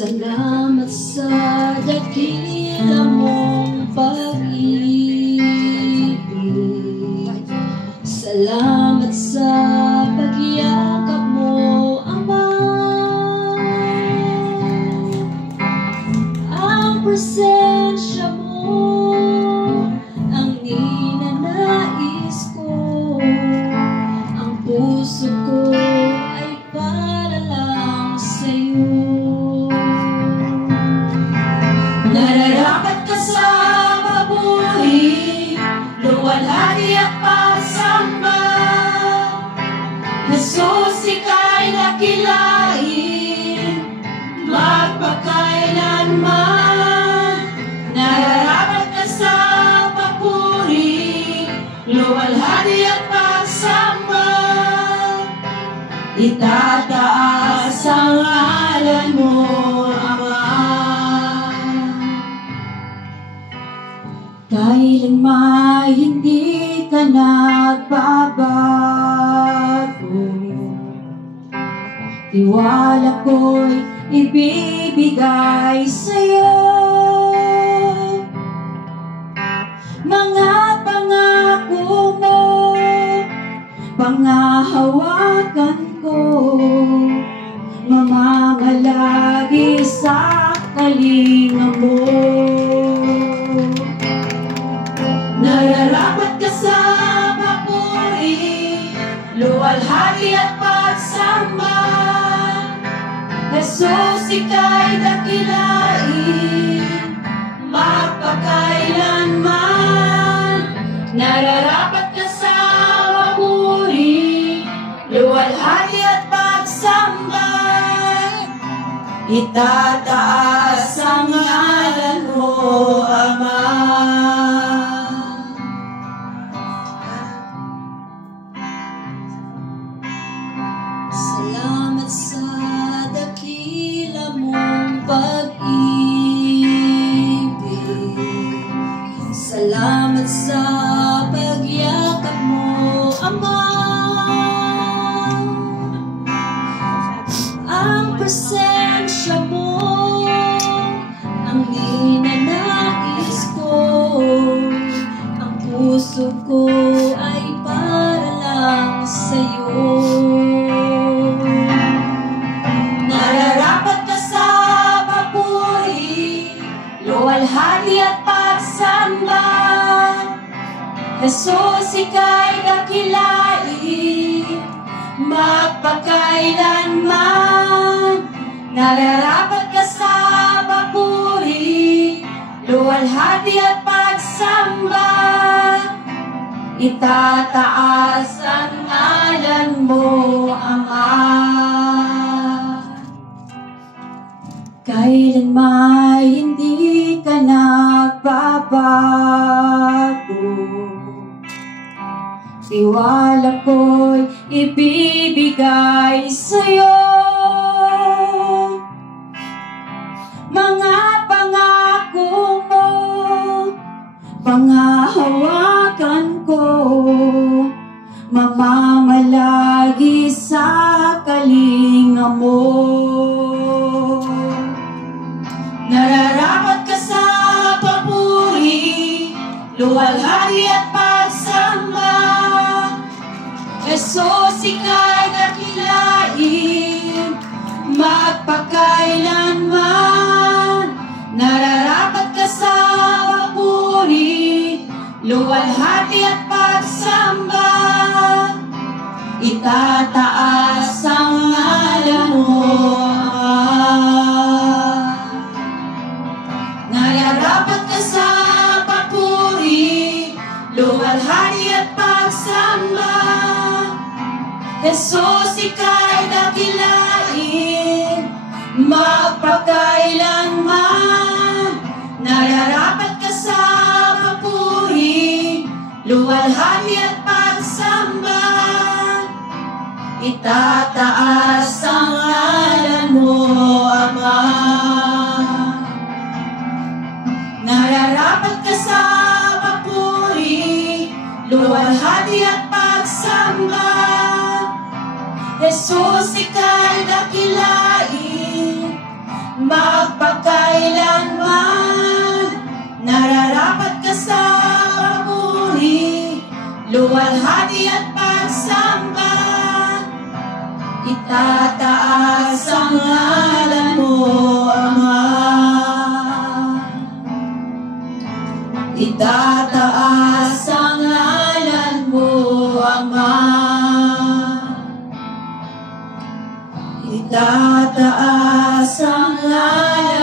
Salamat sa dakila mong pag-ibig. Salamat sa pagyakap mo, Ama. Ang presensya mo ang ninanais ko. Ang puso ko ay para lang sa'yo. Nararapat ka sa papuri, luwalhati at pagsamba. Jesus, ika'y dakilain, magpakailanman. Nararapat ka sa papuri, luwalhati at pagsamba. Itataas ang ngalan mo, Ama. Kailanman hindi ka nagbabago. Tiwala ko'y ibibigay sa'yo. Mga pangako mo, pangahawakan ko. Mamamalagi sa kalinga mo. Nararapat ka sa papuri, luwalhati at pagsamba. Jesus, ika'y dakilain, magpakailanman. Nararapat ka sa papuri, luwalhati at pagsamba. Itataas ang ngalan mo, Ama. Salamat sa dakila mong pag-ibig. Salamat sa pagyakap mo, Ama. Ang presensya mo ang ninanais ko. Ang puso ko ay para lang sa'yo. Nararapat ka sa papuri, luwalhati at pagsamba. Jesus, ika'y dakilain, magpakailanman. Nararapat ka sa papuri, luwalhati at pagsamba. Itataas ang ngalan mo, Ama. Kailanman hindi ka nagbabago. Tiwala ko'y ibibigay sa'yo. Mga pangako mo, pangahawakan ko. Mamamalagi sa kalinga mo. Nararapat ka sa papuri, luwalhati at pagsamba. Jesus, ika'y dakilain, magpakailanman. Nararapat ka sa papuri, luwalhati at pagsamba. Itataas ang ngalan mo, Ama. Nararapat ka sa papuri, luwalhati at pagsamba. Jesus, ika'y dakilain, magpakailanman. Nararapat ka sa papuri, luwalhati at pagsamba. Itataas ang ngalan mo, Ama. Nararapat ka sa papuri, luwalhati at pagsamba. Jesus, ika'y dakilain, magpakailanman. Nararapat ka sa papuri, luwalhati at pagsamba. Itataas ang ngalan mo, Ama. Itataas ang ngalan mo, Ama. Itataas ang ngalan